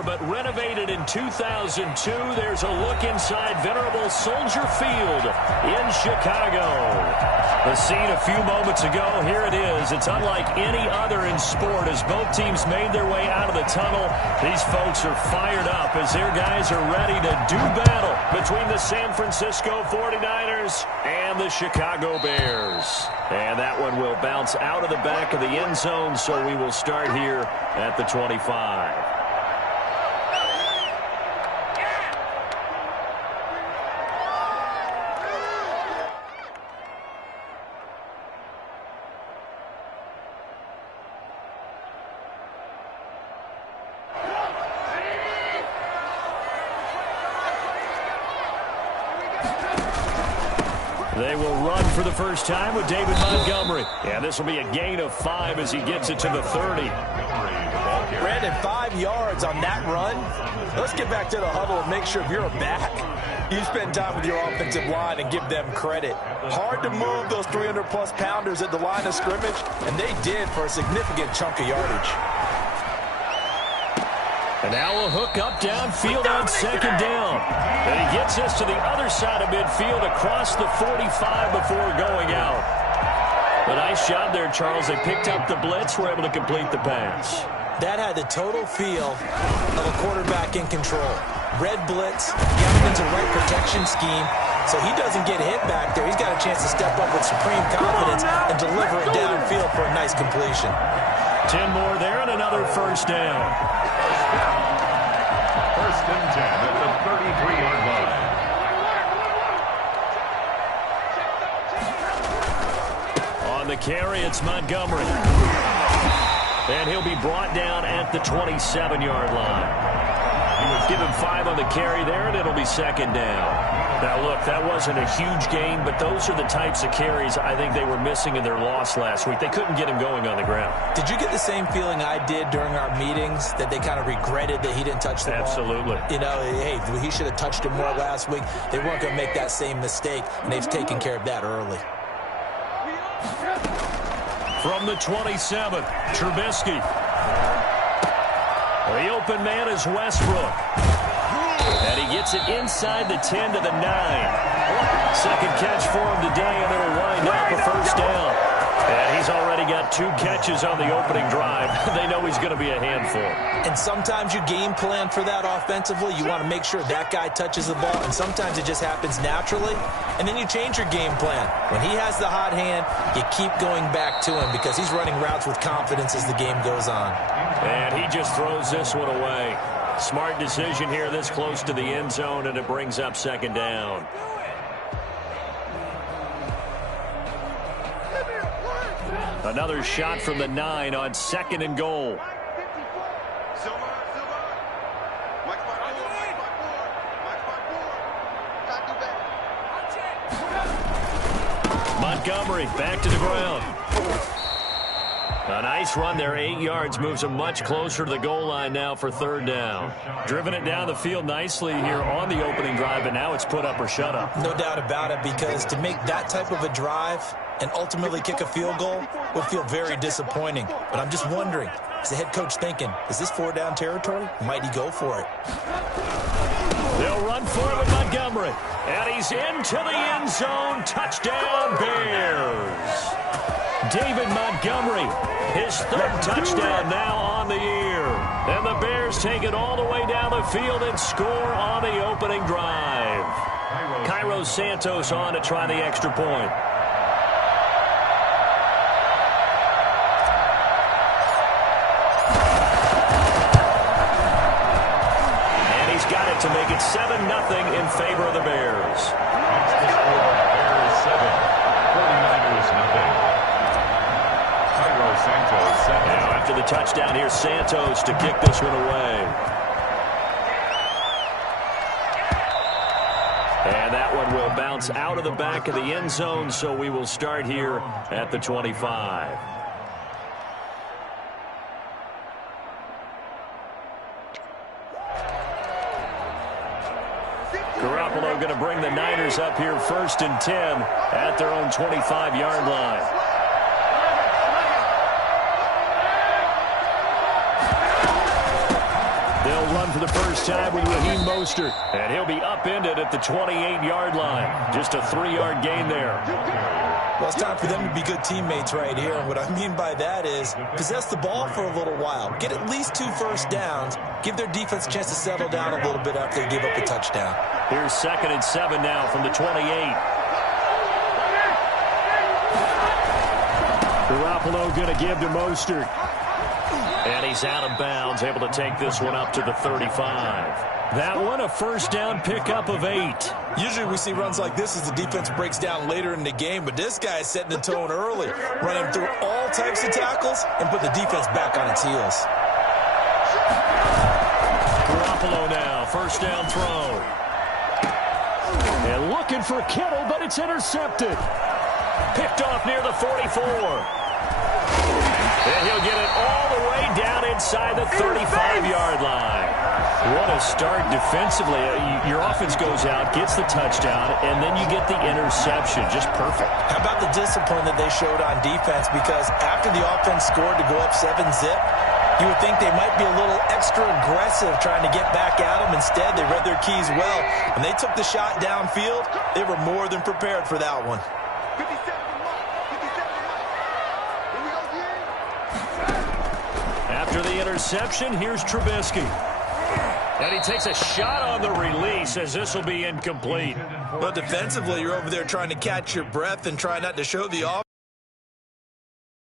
1994, but renovated in 2002. There's a look inside venerable Soldier Field in Chicago. The scene a few moments ago, here it is. It's unlike any other in sport as both teams made their way out of the tunnel. These folks are fired up as their guys are ready to do battle between the San Francisco 49ers and the Chicago Bears. And that one will bounce out of the back of the end zone, so we will start here at the 25. They will run for the first time with David Montgomery. And this will be a gain of 5 as he gets it to the 30. Brandon, 5 yards on that run. Let's get back to the huddle and make sure if you're a back, you spend time with your offensive line and give them credit. Hard to move those 300-plus pounders at the line of scrimmage, and they did for a significant chunk of yardage. And now a hook up downfield on second down. And he gets us to the other side of midfield across the 45 before going out. A nice job there, Charles. They picked up the blitz, were able to complete the pass. That had the total feel of a quarterback in control. Red blitz, got him into the right protection scheme, so he doesn't get hit back there. He's got a chance to step up with supreme confidence and deliver it downfield for a nice completion. 10 more there and another first down. First and 10 at the 33-yard line. On the carry, it's Montgomery. And he'll be brought down at the 27-yard line. Give him 5 on the carry there, and it'll be second down. Now, look, that wasn't a huge gain, but those are the types of carries I think they were missing in their loss last week. They couldn't get him going on the ground. Did you get the same feeling I did during our meetings, that they kind of regretted that he didn't touch the ball? Absolutely. You know, hey, he should have touched it more last week. They weren't going to make that same mistake, and they've taken care of that early. From the 27th, Trubisky. The open man is Westbrook. And he gets it inside the 10 to the 9. Second catch for him today, and it'll wind up a first down. And he's already got 2 catches on the opening drive. They know he's going to be a handful. And sometimes you game plan for that offensively. You want to make sure that guy touches the ball, and sometimes it just happens naturally. And then you change your game plan. When he has the hot hand, you keep going back to him because he's running routes with confidence as the game goes on. And he just throws this one away. Smart decision here this close to the end zone, and it brings up second down. Another shot from the 9 on second and goal. Montgomery back to the ground. A nice run there, 8 yards, moves him much closer to the goal line now for third down. Driven it down the field nicely here on the opening drive, and now it's put up or shut up. No doubt about it, because to make that type of a drive and ultimately kick a field goal would feel very disappointing. But I'm just wondering, is the head coach thinking, is this 4-down territory? Might he go for it? They'll run for it with Montgomery. And he's into the end zone. Touchdown, Bears. David Montgomery, his 3rd touchdown now on the year. And the Bears take it all the way down the field and score on the opening drive. Cairo Santos on to try the extra point. And he's got it to make it 7-0 in favor of the Bears. That's the score. Bears 7, 49ers nothing. Santos. Now after the touchdown, here's Santos to kick this one away. And that one will bounce out of the back of the end zone, so we will start here at the 25. Garoppolo going to bring the Niners up here 1st and 10 at their own 25-yard line. They'll run for the first time with Raheem Mostert. And he'll be upended at the 28-yard line. Just a 3-yard gain there. Well, it's time for them to be good teammates right here. And what I mean by that is possess the ball for a little while. Get at least 2 first downs. Give their defense a chance to settle down a little bit after they give up the touchdown. Here's 2nd and 7 now from the 28. Garoppolo going to give to Mostert. And he's out of bounds, able to take this one up to the 35. That one, a first down pickup of 8. Usually we see runs like this as the defense breaks down later in the game, but this guy is setting the tone early, running through all types of tackles and put the defense back on its heels. Garoppolo now, first down throw. And looking for Kittle, but it's intercepted. Picked off near the 44. And he'll get it all the way down inside the 35-yard line. What a start defensively. Your offense goes out, gets the touchdown, and then you get the interception. Just perfect. How about the discipline that they showed on defense? Because after the offense scored to go up 7-zip, you would think they might be a little extra aggressive trying to get back at them. Instead, they read their keys well. When they took the shot downfield, they were more than prepared for that one. After the interception, here's Trubisky. And he takes a shot on the release as this will be incomplete. But defensively, you're over there trying to catch your breath and try not to show the offense.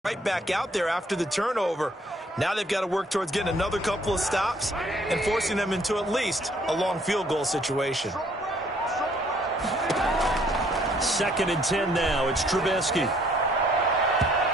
Right back out there after the turnover. Now they've got to work towards getting another couple of stops and forcing them into at least a long field goal situation. 2nd and 10 now. It's Trubisky.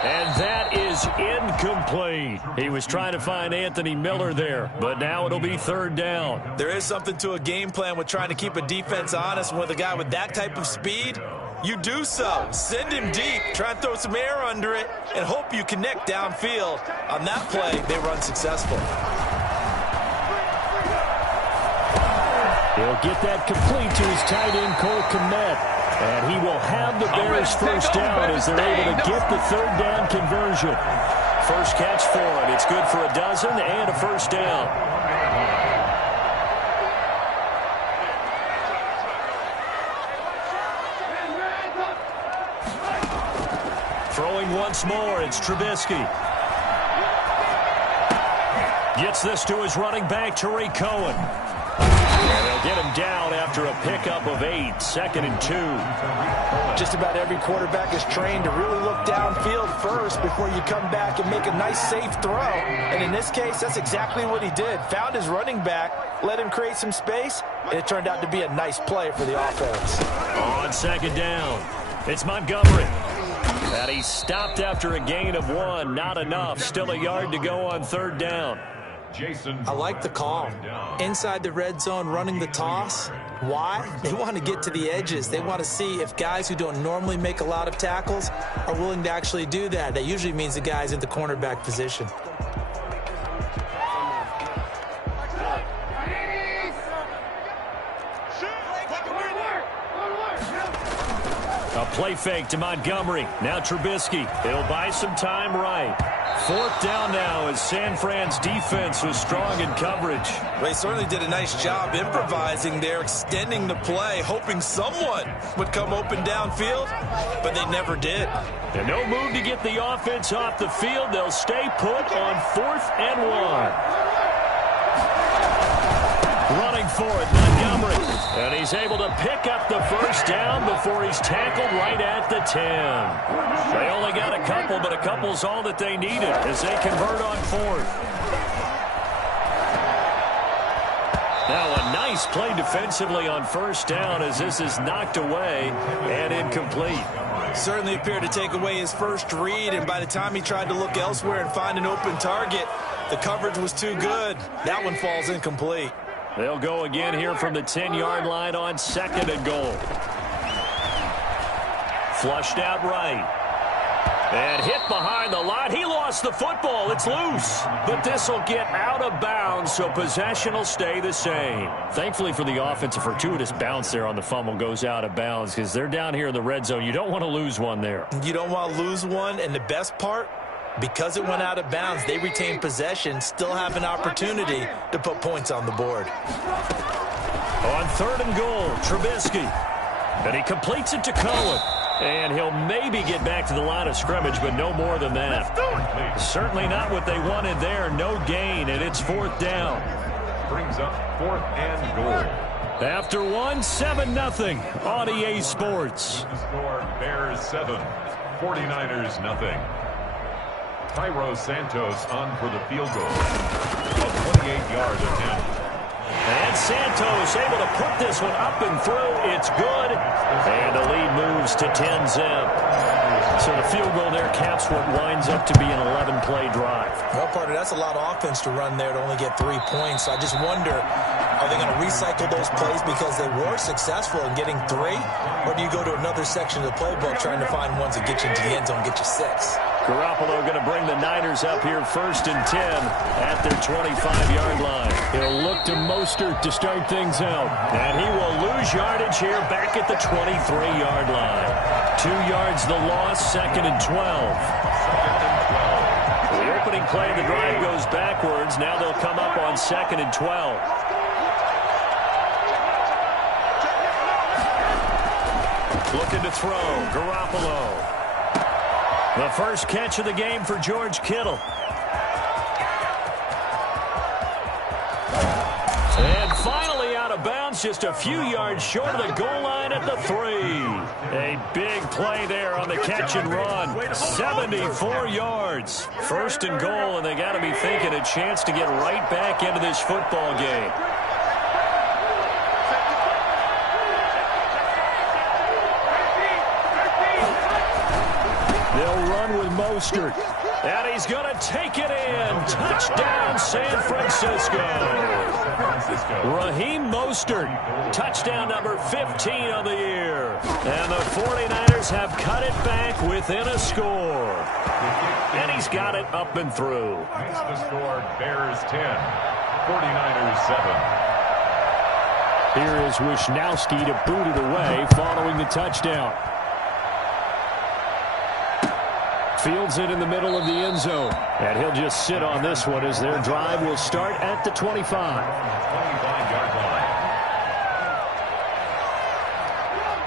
And that is incomplete. He was trying to find Anthony Miller there, but now it'll be 3rd down. There is something to a game plan with trying to keep a defense honest. With a guy with that type of speed, you do so. Send him deep, try and throw some air under it, and hope you connect downfield. On that play, they run successful. He'll get that complete to his tight end, Cole Kmet. And he will have the Bears first down as they're able to get the 3rd down conversion. First catch for it. It's good for a dozen and a first down. Throwing once more, it's Trubisky. Gets this to his running back, Tariq Cohen. And they'll get him down after a pickup of 8, 2nd and 2. Just about every quarterback is trained to really look downfield first before you come back and make a nice, safe throw. And in this case, that's exactly what he did. Found his running back, let him create some space, and it turned out to be a nice play for the offense. On 2nd down, it's Montgomery. And he stopped after a gain of 1. Not enough. Still a yard to go on 3rd down. I like the call. Inside the red zone, running the toss. Why? They want to get to the edges. They want to see if guys who don't normally make a lot of tackles are willing to actually do that. That usually means the guy's in the cornerback position. A play fake to Montgomery. Now Trubisky. He'll buy some time right. 4th down now as San Fran's defense was strong in coverage. They certainly did a nice job improvising there, extending the play, hoping someone would come open downfield, but they never did. And no move to get the offense off the field. They'll stay put on 4th and 1. Running for it, Montgomery. And he's able to pick up the first down before he's tackled right at the 10. They only got a couple, but a couple's all that they needed as they convert on 4th. Now a nice play defensively on first down as this is knocked away and incomplete. Certainly appeared to take away his first read, and by the time he tried to look elsewhere and find an open target, the coverage was too good. That one falls incomplete. They'll go again here from the 10-yard line on 2nd and goal. Flushed out right. And hit behind the line. He lost the football. It's loose. But this will get out of bounds, so possession will stay the same. Thankfully for the offense, a fortuitous bounce there on the fumble goes out of bounds because they're down here in the red zone. You don't want to lose one there. You don't want to lose one, and the best part, Because it went out of bounds, they retained possession, still have an opportunity to put points on the board. On 3rd and goal, Trubisky. And he completes it to Cohen. And he'll maybe get back to the line of scrimmage, but no more than that. Certainly not what they wanted there. No gain, and it's 4th down. Brings up 4th and goal. After 1, 7-0 on EA Sports. The score, Bears 7, 49ers nothing. Cairo Santos on for the field goal. A 28-yard attempt. And Santos able to put this one up and through. It's good. And the lead moves to 10-zip. So the field goal there caps what winds up to be an 11-play drive. Well, partner, that's a lot of offense to run there to only get 3 points. So I just wonder, are they going to recycle those plays because they were successful in getting 3? Or do you go to another section of the playbook trying to find ones that get you into the end zone and get you 6? Garoppolo going to bring the Niners up here 1st and 10 at their 25-yard line. He'll look to Mostert to start things out. And he will lose yardage here back at the 23-yard line. 2 yards the loss, 2nd and 12. The opening play of the drive goes backwards. Now they'll come up on 2nd and 12. Looking to throw, Garoppolo. The first catch of the game for George Kittle. And finally out of bounds, just a few yards short of the goal line at the 3. A big play there on the catch and run. 74 yards. 1st and goal, and they got to be thinking a chance to get right back into this football game. Mostert. And he's going to take it in. Touchdown, San Francisco. Raheem Mostert. Touchdown number 15 of the year. And the 49ers have cut it back within a score. And he's got it up and through. Makes the score Bears 10, 49ers 7. Here is Wisnowski to boot it away following the touchdown. Fields it in the middle of the end zone. And he'll just sit on this one as their drive will start at the 25. 25-yard line.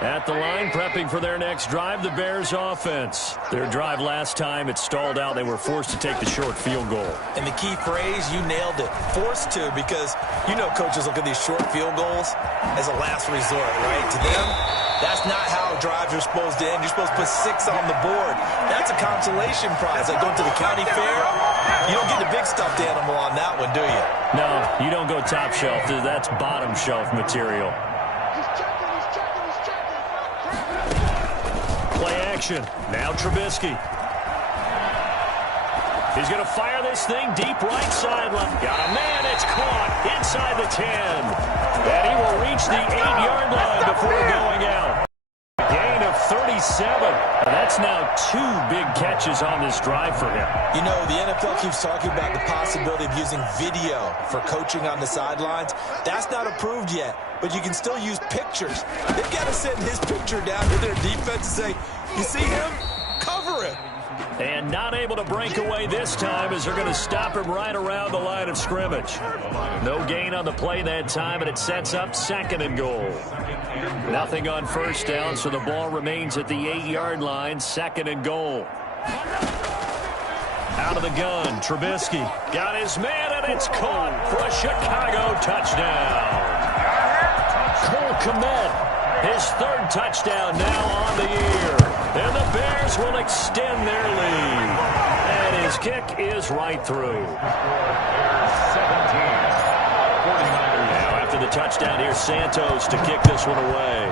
At the line, prepping for their next drive, the Bears offense. Their drive last time, it stalled out. They were forced to take the short field goal. And the key phrase, you nailed it. Forced to, because you know coaches look at these short field goals as a last resort, right? To them, that's not how drives are supposed to end. You're supposed to put 6 on the board. That's a consolation prize. Like going to the county fair, you don't get the big stuffed animal on that one, do you? No, you don't go top shelf. That's bottom shelf material. Play action. Now Trubisky. He's going to fire this thing deep right sideline. Got a man. It's caught inside the 10. And he will reach the 8-yard line before going out. Gain of 37. That's now 2 big catches on this drive for him. You know, the NFL keeps talking about the possibility of using video for coaching on the sidelines. That's not approved yet, but you can still use pictures. They've got to send his picture down to their defense and say, you see him? Cover him. And not able to break away this time as they're going to stop him right around the line of scrimmage. No gain on the play that time, and it sets up 2nd and goal. Nothing on 1st down, so the ball remains at the 8-yard line, 2nd and goal. Out of the gun, Trubisky got his man, and it's caught for a Chicago touchdown. Cole Kmet, his 3rd touchdown now on the year. And the Bears will extend their lead. And his kick is right through. Bears 17, 49ers. Now after the touchdown, here's Santos to kick this one away.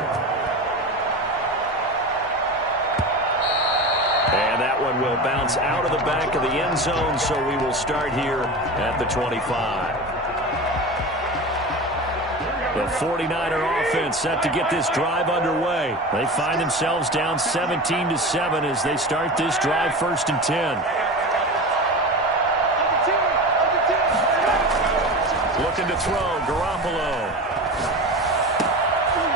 And that one will bounce out of the back of the end zone, so we will start here at the 25. The 49er offense set to get this drive underway. They find themselves down 17-7 as they start this drive 1st and 10. Looking to throw, Garoppolo.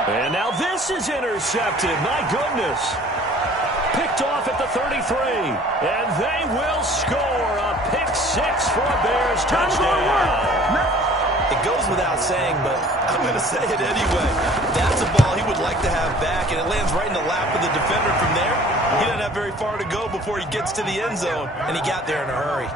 And now this is intercepted. My goodness. picked off at the 33. And they will score a pick six for a Bears touchdown. It goes without saying, but I'm going to say it anyway. That's a ball he would like to have back, and it lands right in the lap of the defender from there. He doesn't have very far to go before he gets to the end zone, and he got there in a hurry.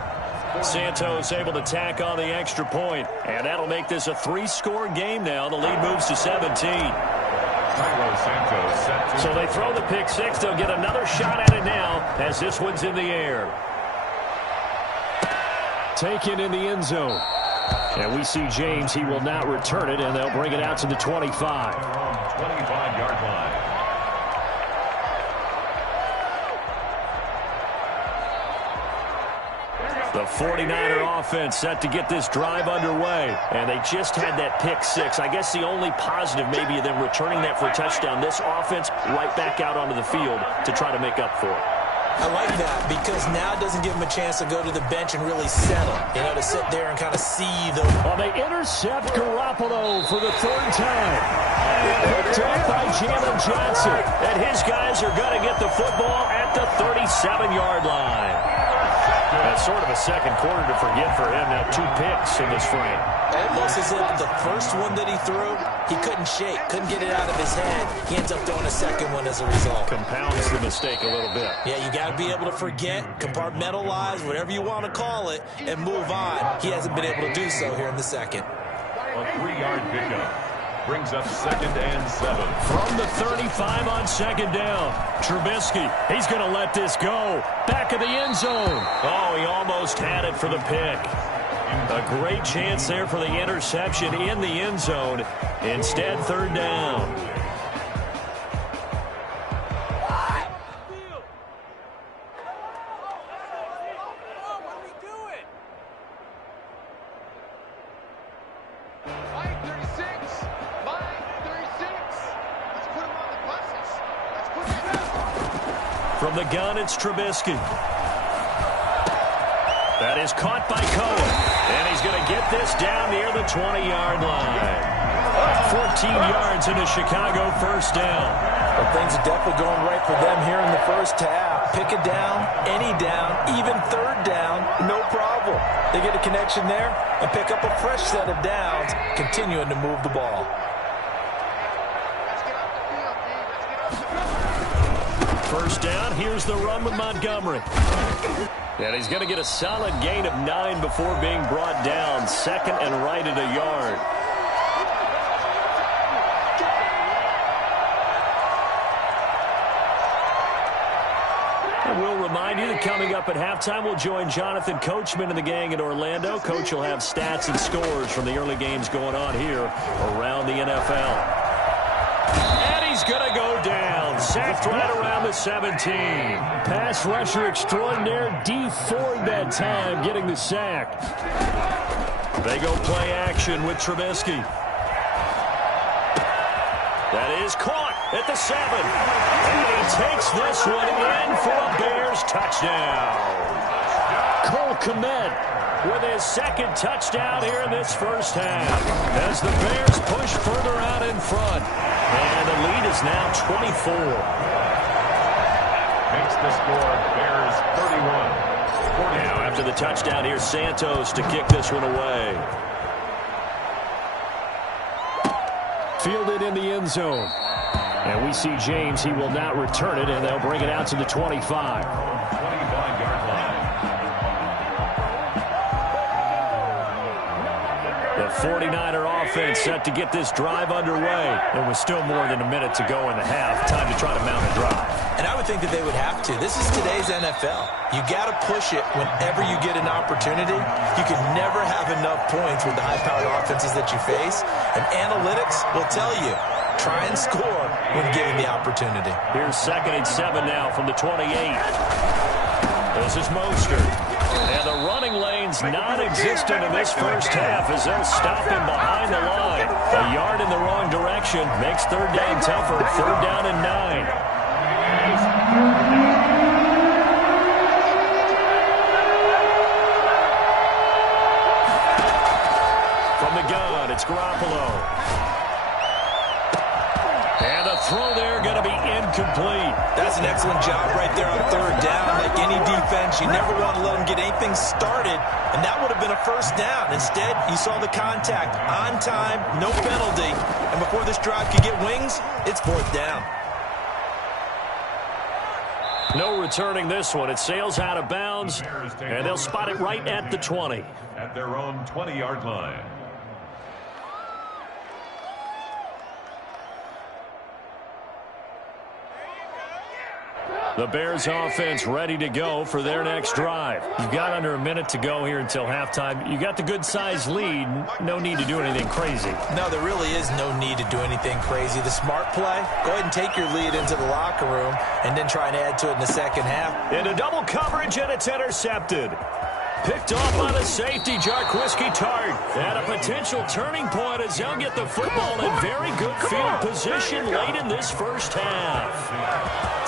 Santos able to tack on the extra point, and that'll make this a 3-score game now. The lead moves to 17. Cairo Santos set to... So they throw the pick six. They'll get another shot at it now as this one's in the air. Taken in the end zone. And we see James. He will not return it, and they'll bring it out to the 25. 25-yard line. The 49er offense set to get this drive underway. And they just had that pick six. I guess the only positive maybe of them returning that for a touchdown. This offense right back out onto the field to try to make up for it. I like that because now it doesn't give him a chance to go to the bench and really settle. You know, to sit there and kind of see the... Well, they intercept Garoppolo for the third time. Picked off by Jalen Johnson. And his guys are going to get the football at the 37-yard line. That's sort of a second quarter to forget for him. Now 2 picks in this frame. Almost as if the first one that he threw, he couldn't shake, couldn't get it out of his head. He ends up throwing a second one as a result. Compounds the mistake a little bit. Yeah, you got to be able to forget, compartmentalize, whatever you want to call it, and move on. He hasn't been able to do so here in the second. A 3-yard pickup. Brings up 2nd and 7. From the 35 on second down. Trubisky, he's going to let this go. Back of the end zone. Oh, he almost had it for the pick. A great chance there for the interception in the end zone. Instead, 3rd down. From the gun, it's Trubisky. That is caught by Cohen. And he's going to get this down near the 20-yard line. 14 yards in a Chicago first down. Well, things are definitely going right for them here in the first half. Pick it down, any down, even 3rd down, no problem. They get a connection there and pick up a fresh set of downs, continuing to move the ball. First down, here's the run with Montgomery. And he's going to get a solid gain of 9 before being brought down. 2nd and right at a yard. And we'll remind you that coming up at halftime, we'll join Jonathan Coachman and the gang in Orlando. Coach will have stats and scores from the early games going on here around the NFL. And he's going to go down. Sacked right around the 17. Pass rusher extraordinaire, Dee Ford that time getting the sack. They go play action with Trubisky. That is caught at the 7. And he takes this one in for a Bears touchdown. Cole Kmet with his 2nd touchdown here in this first half as the Bears push further out in front. And the lead is now 24. Makes the score Bears 31. Now after the touchdown, here's Santos to kick this one away. Fielded in the end zone. And we see James. He will not return it, and they'll bring it out to the 25. 25-yard line. The 49er offense set to get this drive underway. There was still more than a minute to go in the half. Time to try to mount a drive. And I would think that they would have to. This is today's NFL. You got to push it whenever you get an opportunity. You can never have enough points with the high-powered offenses that you face. And analytics will tell you, try and score when given the opportunity. Here's 2nd and 7 now from the 28. This is Mostert. And the running lane's non-existent in this first half as they'll stop him behind the line. A yard in the wrong direction makes 3rd down tougher. 3rd down and 9. From the gun, it's Garoppolo. And a throw there going to be incomplete. That's an excellent job right there on third down. Like any defense, you never want to let them get anything started, and that would have been a first down. Instead, you saw the contact on time, no penalty, and before this drive could get wings, it's fourth down. No returning this one. It sails out of bounds, and they'll spot it right at the 20. At their own 20-yard line. The Bears offense ready to go for their next drive. You've got under a minute to go here until halftime. You got the good-sized lead. No need to do anything crazy. No, there really is no need to do anything crazy. The smart play, go ahead and take your lead into the locker room and then try and add to it in the second half. Into double coverage, and it's intercepted. Picked off on a safety, Jarquiski Tart. At a potential turning point as they'll get the football in very good field position late in this first half.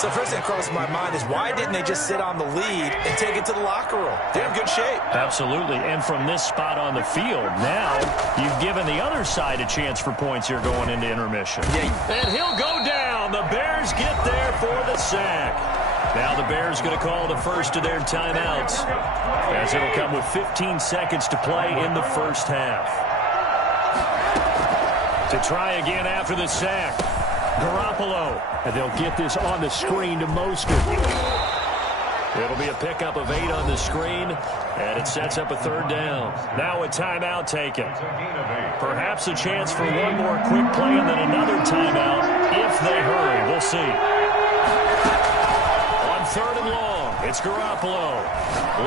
So first thing that crosses my mind is why didn't they just sit on the lead and take it to the locker room? They're in good shape. Absolutely, and from this spot on the field, now you've given the other side a chance for points here going into intermission. Yeah. And he'll go down. The Bears get there for the sack. Now the Bears going to call the first of their timeouts, as it'll come with 15 seconds to play in the first half. To try again after the sack, Garoppolo. And they'll get this on the screen to Mostert. It'll be a pickup of 8 on the screen, and it sets up a third down. Now a timeout taken. Perhaps a chance for one more quick play and then another timeout if they hurry. We'll see. Third and long, it's Garoppolo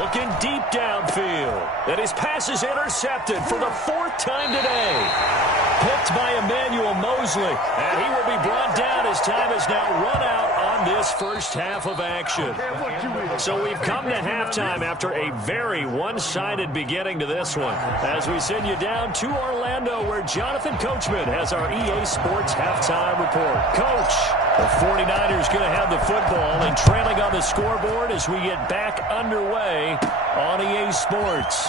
looking deep downfield, and his pass is intercepted for the 4th time today. Picked by Emmanuel Mosley, and he will be brought down as time is now run out on this first half of action. So we've come to halftime after a very one-sided beginning to this one, as we send you down to Orlando, where Jonathan Coachman has our EA Sports halftime report. Coach, the 49ers going to have the football and trailing on the scoreboard as we get back underway on EA Sports.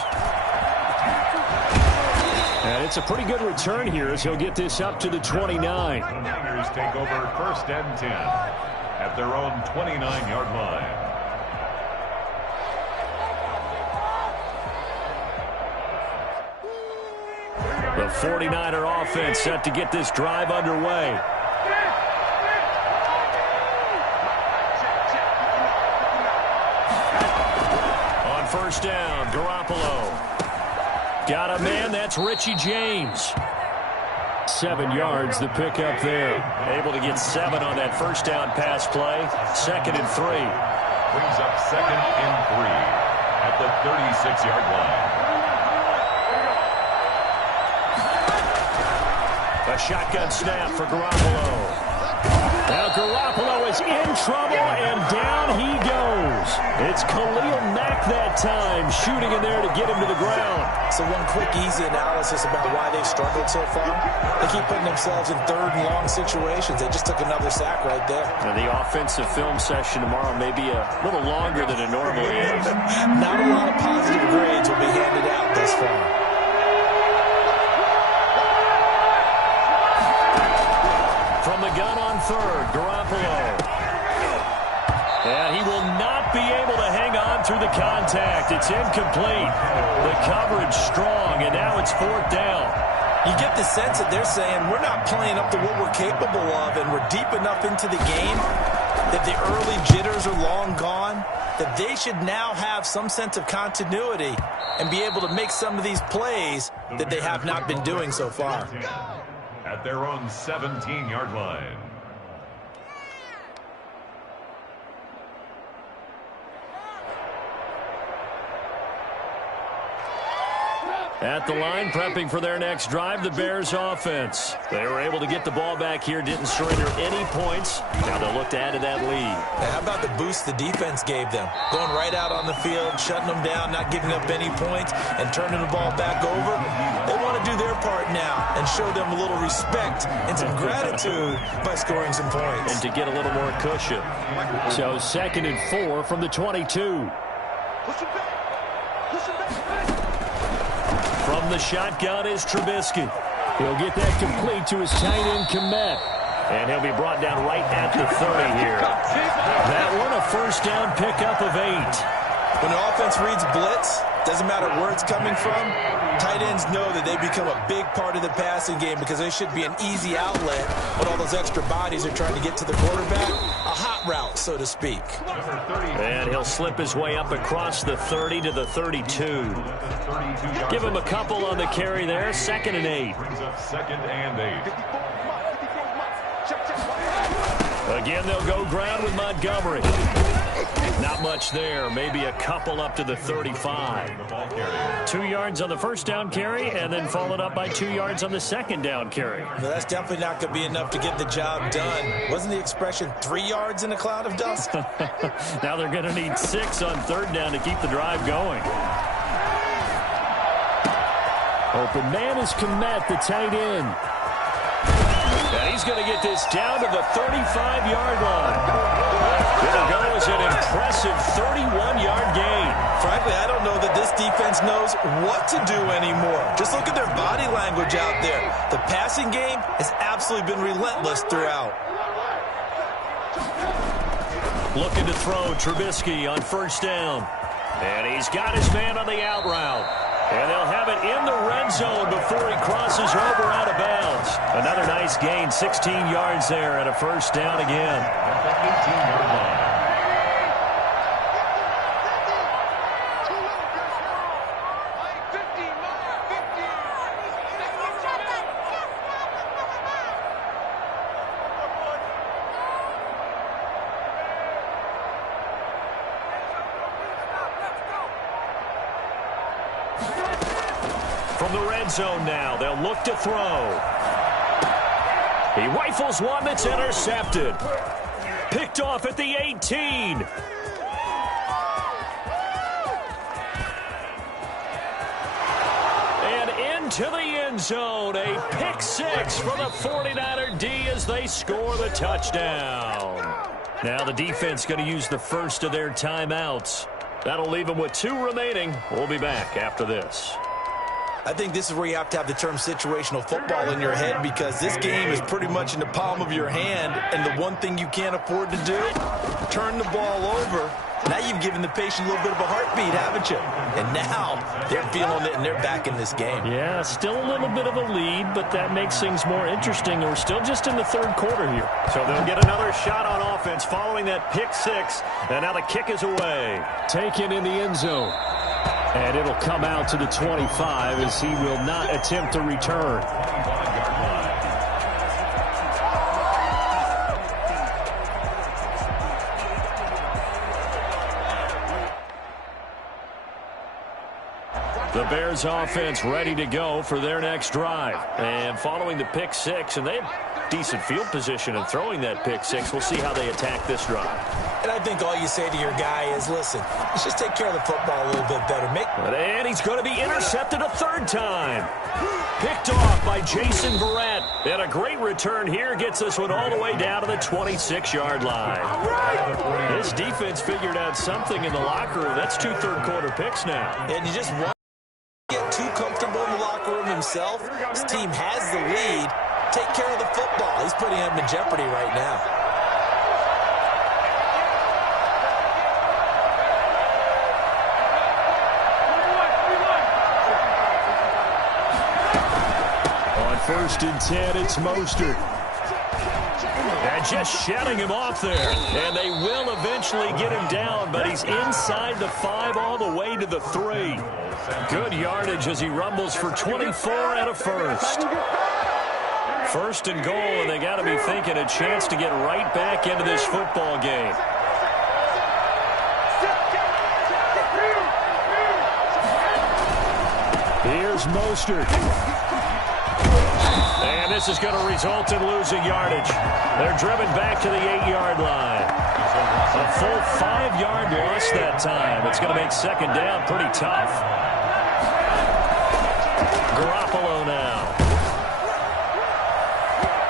And it's a pretty good return here as he'll get this up to the 29. The Niners take over first and 10 at their own 29-yard line. The 49er offense set to get this drive underway. First down, Garoppolo. Got a man, that's Richie James. 7 yards, the pickup there. Able to get 7 on that first down pass play. 2nd and 3. Brings up 2nd and 3 at the 36-yard line. A shotgun snap for Garoppolo. Now Garoppolo is in trouble, and down he goes. It's Khalil Mack that time, shooting in there to get him to the ground. So one quick, easy analysis about why they've struggled so far. They keep putting themselves in third and long situations. They just took another sack right there. Now the offensive film session tomorrow may be a little longer than it normally is. Not a lot of positive grades will be handed out thus far. From the gun on third, Garoppolo. And he will not be able to hang on through the contact. It's incomplete. The coverage strong, and now it's 4th down. You get the sense that they're saying we're not playing up to what we're capable of, and we're deep enough into the game that the early jitters are long gone, that they should now have some sense of continuity and be able to make some of these plays that they have not been doing so far. At their own 17-yard line. At the line, prepping for their next drive, the Bears offense. They were able to get the ball back here, didn't surrender any points. Now they'll look to add to that lead. Now, how about the boost the defense gave them? Going right out on the field, shutting them down, not giving up any points, and turning the ball back over. They want to do their part now and show them a little respect and some gratitude by scoring some points. And to get a little more cushion. So 2nd and 4 from the 22. From the shotgun is Trubisky. He'll get that complete to his tight end, Kmet. And he'll be brought down right at the 30 here. That one, a first down pickup of 8. When the offense reads blitz, doesn't matter where it's coming from, tight ends know that they become a big part of the passing game because they should be an easy outlet when all those extra bodies are trying to get to the quarterback. A hot route, so to speak. And he'll slip his way up across the 30 to the 32. Give him a couple on the carry there. 2nd and 8. Brings up 2nd and 8. Again, they'll go ground with Montgomery. Not much there. Maybe a couple up to the 35. 2 yards on the first down carry, and then followed up by 2 yards on the second down carry. Well, that's definitely not going to be enough to get the job done. Wasn't the expression 3 yards in a cloud of dust? Now they're going to need 6 on 3rd down to keep the drive going. Open man is Kmet, the tight end. And he's going to get this down to the 35-yard line. It'll go as an impressive 31-yard gain. Frankly, I don't know that this defense knows what to do anymore. Just look at their body language out there. The passing game has absolutely been relentless throughout. Looking to throw Trubisky on first down. And he's got his man on the out route. And they'll have it in the red zone before he crosses over out of bounds. Another nice gain, 16 yards there, and a first down again. 18-yard line. From the red zone now, they'll look to throw. He rifles one that's intercepted. Picked off at the 18. And into the end zone. A pick 6 for the 49er D as they score the touchdown. Now the defense going to use the first of their timeouts. That'll leave them with 2 remaining. We'll be back after this. I think this is where you have to have the term situational football in your head because this game is pretty much in the palm of your hand, and the one thing you can't afford to do, turn the ball over. Now you've given the patient a little bit of a heartbeat, haven't you? And now they're feeling it, and they're back in this game. Yeah, still a little bit of a lead, but that makes things more interesting. We're still just in the 3rd quarter here. So they'll get another shot on offense following that pick 6, and now the kick is away. Taken in the end zone. And it'll come out to the 25 as he will not attempt to return. The Bears offense ready to go for their next drive. And following the pick 6, and they have decent field position in throwing that pick 6. We'll see how they attack this drive. And I think all you say to your guy is, listen, let's just take care of the football a little bit better. And he's going to be intercepted a 3rd time. Picked off by Jason Verrett. And a great return here gets this one all the way down to the 26-yard line. This defense figured out something in the locker room. That's 2 third-quarter picks now. And you just want to get too comfortable in the locker room himself. His team has the lead. Take care of the football. He's putting him in jeopardy right now. First and 10, it's Mostert. And just shutting him off there. And they will eventually get him down, but he's inside the 5 all the way to the 3. Good yardage as he rumbles for 24 and a first. First and goal, and they got to be thinking a chance to get right back into this football game. Here's Mostert. And this is going to result in losing yardage. They're driven back to the 8-yard line. A full 5-yard loss that time. It's going to make 2nd down pretty tough. Garoppolo now.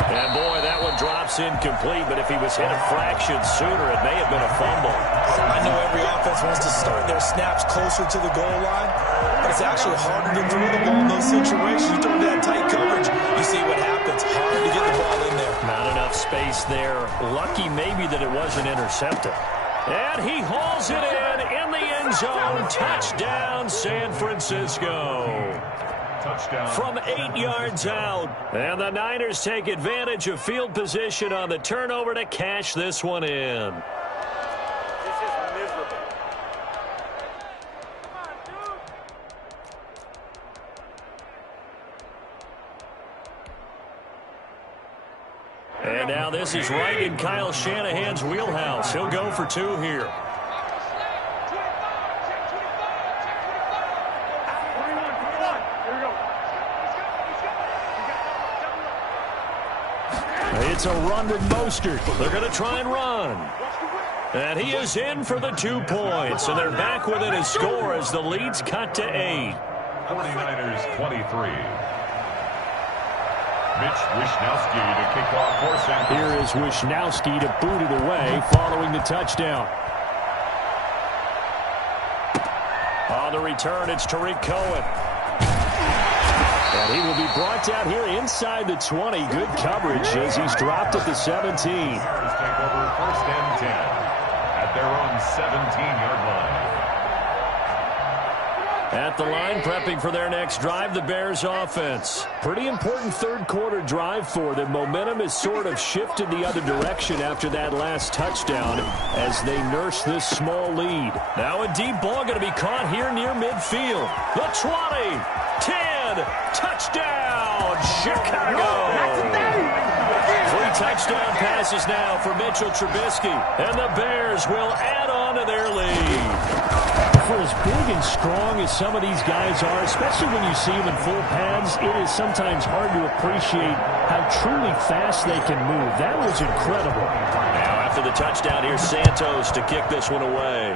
And boy, that one drops incomplete, but if he was hit a fraction sooner, it may have been a fumble. I know every offense wants to start their snaps closer to the goal line, but it's actually harder to throw the ball in those situations. You throw into that tight coverage, you see what happens. Hard to get the ball in there. Not enough space pass there. Lucky maybe that it wasn't intercepted. And he hauls it in the end zone. Touchdown, San Francisco. Touchdown. From 8 yards out. And the Niners take advantage of field position on the turnover to cash this one in. This is miserable. And now this is right in Kyle Shanahan's wheelhouse. He'll go for 2 here. It's a run with Mostert. They're going to try and run. And he is in for the 2 points. And they're back within a score as the lead's cut to 8. 49ers 23. Mitch Wishnowsky to kick off for San Francisco. Here is Wishnowsky to boot it away following the touchdown. On the return, it's Tariq Cohen. And he will be brought down here inside the 20. Good coverage as he's dropped at the 17. Take over 1st and 10 at their own 17-yard line. At the line, prepping for their next drive, the Bears offense. Pretty important third-quarter drive for them. Momentum has sort of shifted the other direction after that last touchdown as they nurse this small lead. Now a deep ball going to be caught here near midfield. The 20, 10, touchdown, Chicago! 3 touchdown passes now for Mitchell Trubisky, and the Bears will add on to their lead. For as big and strong as some of these guys are, especially when you see them in full pads, it is sometimes hard to appreciate how truly fast they can move. That was incredible. Now after the touchdown, here's Santos to kick this one away.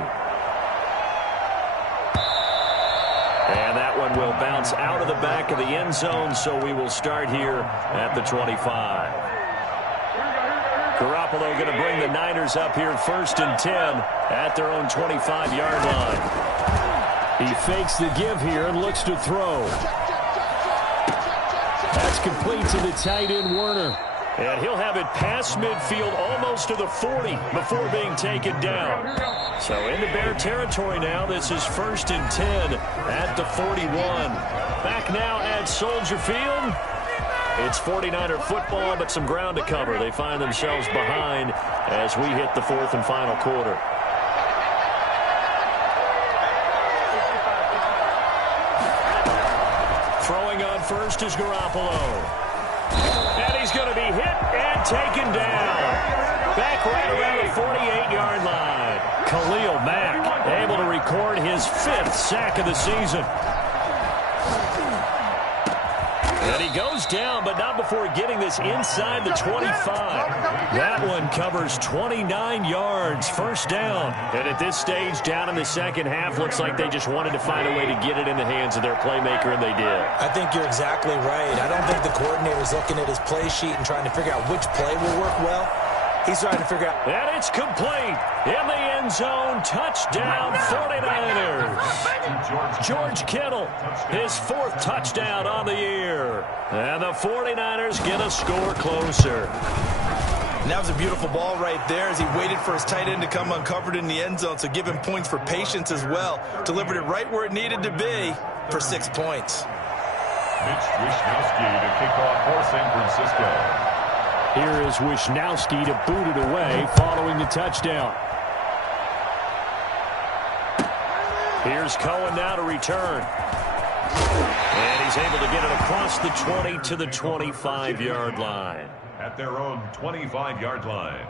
And that one will bounce out of the back of the end zone, so we will start here at the 25. Garoppolo going to bring the Niners up here 1st and 10 at their own 25-yard line. He fakes the give here and looks to throw. That's complete to the tight end, Werner. And he'll have it past midfield almost to the 40 before being taken down. So into Bear territory now. This is 1st and 10 at the 41. Back now at Soldier Field. It's 49er football, but some ground to cover. They find themselves behind as we hit the 4th and final quarter. Throwing on first is Garoppolo. And he's going to be hit and taken down. Back right around the 48-yard line. Khalil Mack able to record his 5th sack of the season. And he goes down, but not before getting this inside the 25. That one covers 29 yards, 1st down. And at this stage, down in the second half, looks like they just wanted to find a way to get it in the hands of their playmaker, and they did. I think you're exactly right. I don't think the coordinator's looking at his play sheet and trying to figure out which play will work well. He's trying to figure out. And it's complete. In the end zone, touchdown 49ers. George Kittle, his 4th touchdown on the year. And the 49ers get a score closer. And that was a beautiful ball right there as he waited for his tight end to come uncovered in the end zone, so give him points for patience as well. Delivered it right where it needed to be for 6 points. Mitch Wishnowsky to kick off for San Francisco. Here is Wishnowsky to boot it away following the touchdown. Here's Cohen now to return. And he's able to get it across the 20 to the 25-yard line. At their own 25-yard line.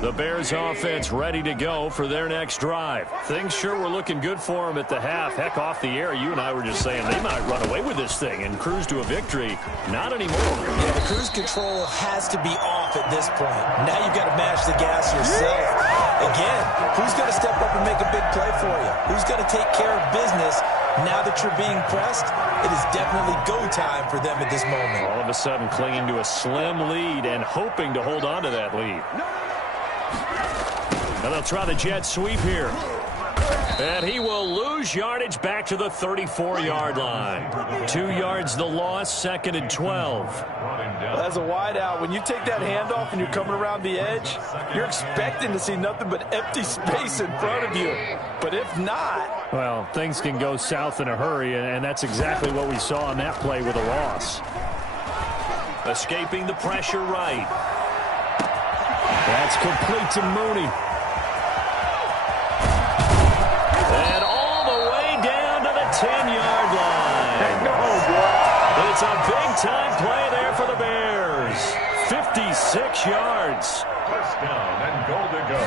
The Bears offense ready to go for their next drive. Things sure were looking good for them at the half. Heck, off the air, you and I were just saying they might run away with this thing and cruise to a victory. Not anymore. Yeah, the cruise control has to be off at this point. Now you've got to mash the gas yourself. Again, who's going to step up and make a big play for you? Who's going to take care of business now that you're being pressed? It is definitely go time for them at this moment. All of a sudden clinging to a slim lead and hoping to hold on to that lead. Now they'll try the jet sweep here. And he will lose yardage back to the 34-yard line. 2 yards the loss, 2nd and 12. As a wideout, when you take that handoff and you're coming around the edge, you're expecting to see nothing but empty space in front of you. But if not... Well, things can go south in a hurry, and that's exactly what we saw on that play with a loss. Escaping the pressure right. That's complete to Mooney. And all the way down to the 10-yard line. It's a big-time play there for the Bears. 56 yards. First down and goal to go.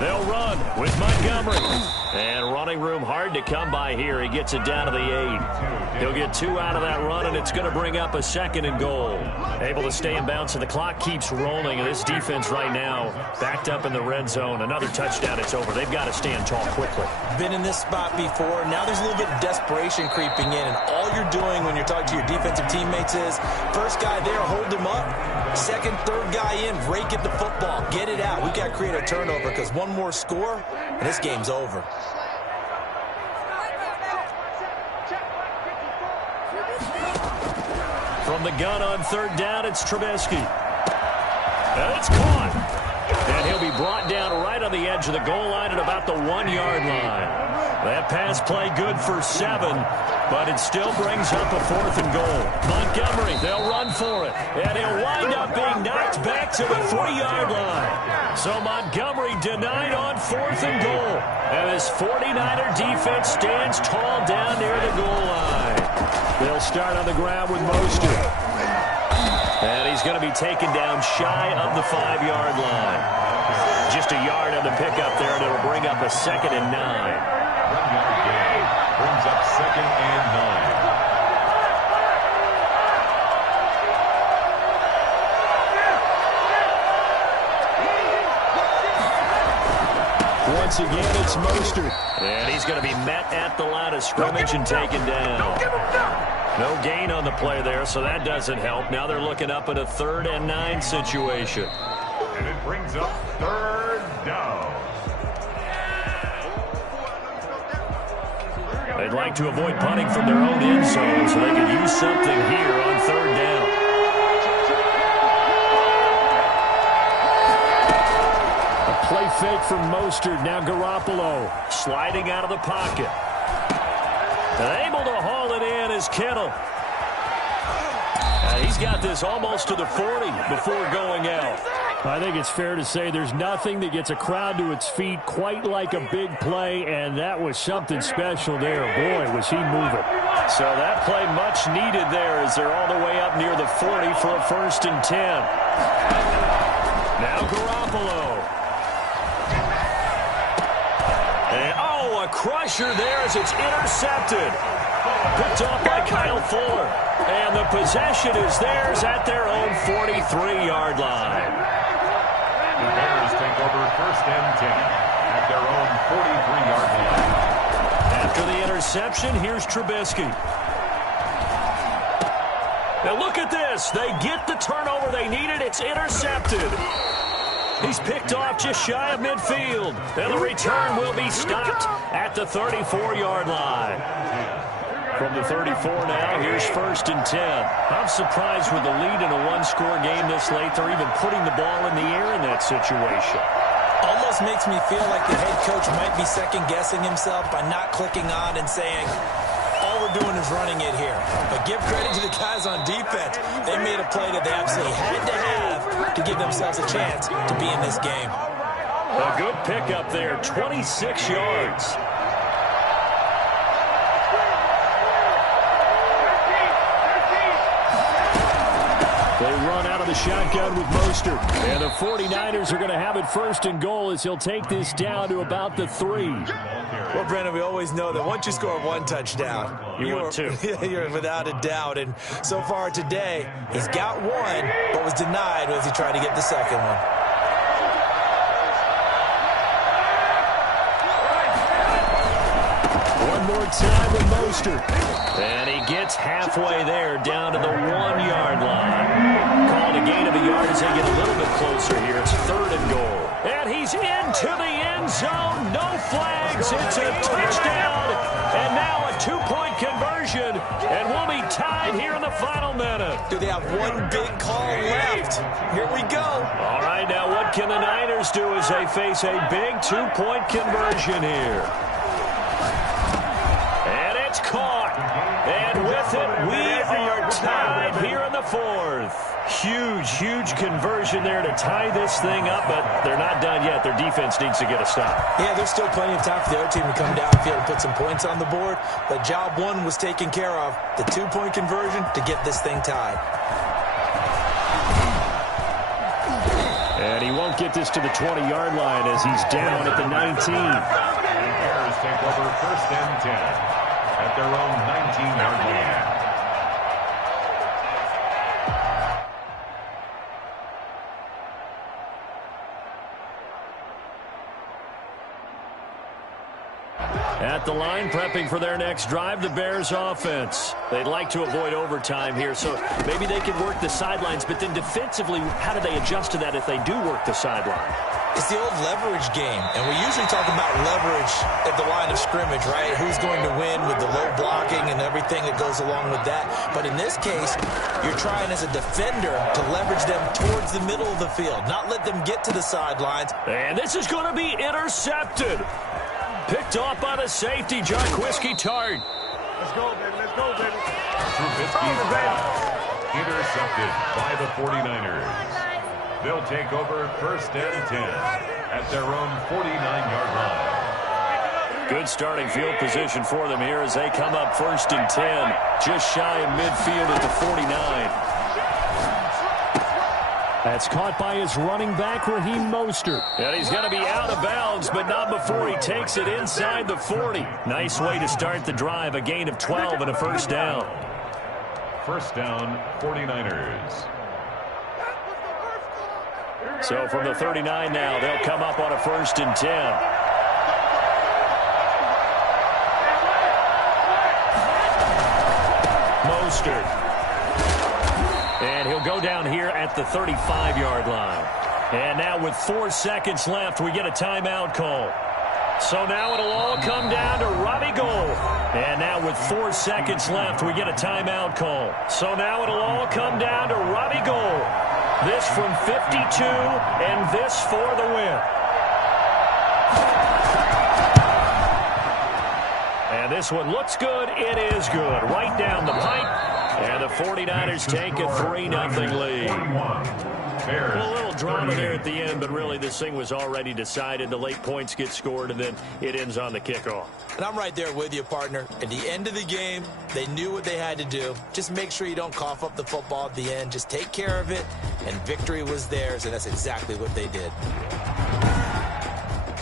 They'll run with Montgomery. And running room hard to come by here. He gets it down to the 8. He'll get 2 out of that run, and it's going to bring up a 2nd and goal. Able to stay in bounds, and the clock keeps rolling. And this defense right now backed up in the red zone. Another touchdown, it's over. They've got to stand tall quickly. Been in this spot before. Now there's a little bit of desperation creeping in, and all you're doing when you're talking to your defensive teammates is first guy there, hold him up. Second, third guy in, rake at the football. Get it out. We've got to create a turnover because one more score, and this game's over. From the gun on 3rd down, it's Trubisky. And it's caught. And he'll be brought down right on the edge of the goal line at about the 1-yard line. That pass play good for 7, but it still brings up a 4th and goal. Montgomery, they'll run for it. And he'll wind up being knocked back to the 3-yard line. So Montgomery denied on 4th and goal. And his 49er defense stands tall down near the goal line. They'll start on the ground with Mostert. And he's going to be taken down shy of the 5-yard line. Just a yard on the pickup there, and it'll bring up a 2nd and 9. 1-yard gain brings up 2nd and 9. Once again, it's Mostert. And he's going to be met at the line of scrimmage and taken down. No gain on the play there, so that doesn't help. Now they're looking up at a 3rd and 9 situation. And it brings up 3rd down. They'd like to avoid punting from their own end zone, so they could use something here on 3rd down. A play fake from Mostert. Now Garoppolo sliding out of the pocket. And able to haul it in is Kittle. He's got this almost to the 40 before going out. I think it's fair to say there's nothing that gets a crowd to its feet quite like a big play, and that was something special there. Boy, was he moving. So that play much needed there as they're all the way up near the 40 for a 1st and 10. Now Garoppolo. And, oh, a crusher there as it's intercepted. Picked off by Kyle Fuller. And the possession is theirs at their own 43-yard line. The Bears take over 1st and 10 at their own 43-yard line. After the interception, here's Trubisky. Now look at this. They get the turnover they needed. It's intercepted. He's picked off just shy of midfield. And the return will be stopped at the 34-yard line. From the 34 now, here's 1st and 10. I'm surprised with the lead in a one-score game this late. They're even putting the ball in the air in that situation. Almost makes me feel like the head coach might be second-guessing himself by not clicking on and saying, all we're doing is running it here. But give credit to the guys on defense. They made a play that they absolutely had to have to give themselves a chance to be in this game. A good pickup there, 26 yards. They run out of the shotgun with Mostert. And the 49ers are going to have it 1st and goal as he'll take this down to about the 3. Well, Brendan, we always know that once you score 1 touchdown, you're 2. You're without a doubt. And so far today, he's got 1, but was denied as he tried to get the second one. One more time with Mostert. And he gets halfway there down to the 1-yard line. Called a gain of a yard as they get a little bit closer here. It's 3rd and goal. And he's into the end zone. No flags. It's a touchdown. And now a two-point conversion. And we'll be tied here in the final minute. Do they have one big call left? Here we go. All right, now what can the Niners do as they face a big two-point conversion here? And it's caught. And with it, we are tied here in the fourth. Huge conversion there to tie this thing up, but they're not done yet. Their defense needs to get a stop. Yeah, there's still plenty of time for the other team to come downfield and put some points on the board, but job one was taken care of. The two-point conversion to get this thing tied. And he won't get this to the 20-yard line as he's down at the 19. And Bears take over first and 10 at their own 19-yard line. At the line, prepping for their next drive, the Bears offense. They'd like to avoid overtime here, so maybe they can work the sidelines, but then defensively, how do they adjust to that if they do work the sideline? It's the old leverage game, and we usually talk about leverage at the line of scrimmage, right? Who's going to win with the low blocking and everything that goes along with that. But in this case, you're trying as a defender to leverage them towards the middle of the field, not let them get to the sidelines. And this is going to be intercepted. Picked off by the safety, Jarquiski Tart. Let's go, baby. Let's go, baby. Trubisky's pass intercepted by the 49ers. They'll take over first and 10 at their own 49-yard line. Good starting field position for them here as they come up first and 10. Just shy of midfield at the 49. That's caught by his running back, Raheem Mostert. And he's going to be out of bounds, but not before he takes it inside the 40. Nice way to start the drive, a gain of 12 and a first down. First down, 49ers. So from the 39 now, they'll come up on a first and 10. Mostert. And he'll go down here at the 35-yard line. And now with 4 seconds left, we get a timeout call. So now it'll all come down to Robbie Gould. And now with 4 seconds left, we get a timeout call. So now it'll all come down to Robbie Gould. This from 52, and this for the win. And this one looks good. It is good. Right down the pipe. And the 49ers take a 3-0 lead. A little drama there at the end, but really this thing was already decided. The late points get scored, and then it ends on the kickoff. And I'm right there with you, partner. At the end of the game, they knew what they had to do. Just make sure you don't cough up the football at the end. Just take care of it, and victory was theirs, and that's exactly what they did.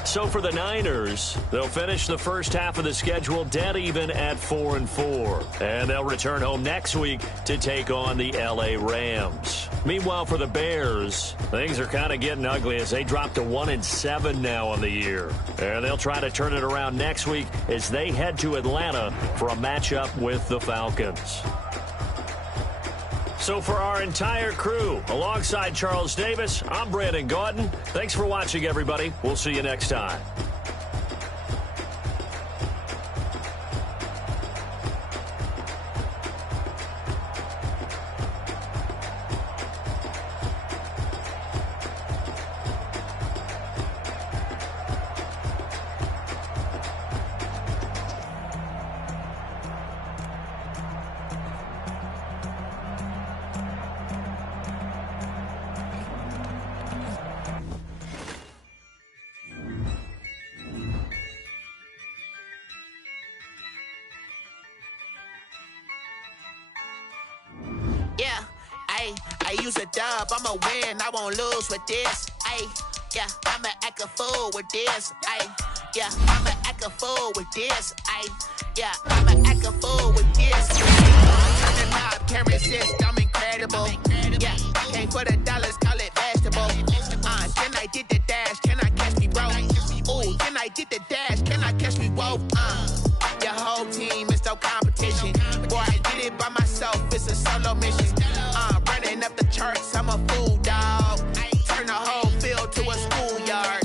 So for the Niners, they'll finish the first half of the schedule dead even at 4-4. And they'll return home next week to take on the LA Rams. Meanwhile, for the Bears, things are kind of getting ugly as they drop to 1-7 now on the year. And they'll try to turn it around next week as they head to Atlanta for a matchup with the Falcons. So for our entire crew, alongside Charles Davis, I'm Brandon Gaudin. Thanks for watching, everybody. We'll see you next time. I use a dub, I'ma win, I won't lose with this. Yeah, I'ma act a fool with this. Yeah, I'ma act a fool with this. Yeah, I'ma act a fool with this. Turn the knob, can't resist, I'm incredible. Yeah, came for the dollars, call it vegetable. Then I did the dash, can I catch me, bro? Ooh, then I did the dash, can I catch me, whoa? Your whole team is no competition. Boy, I did it by myself, it's a solo mission. Running up the charts, I'm a fool, dog. Turn the whole field to a schoolyard.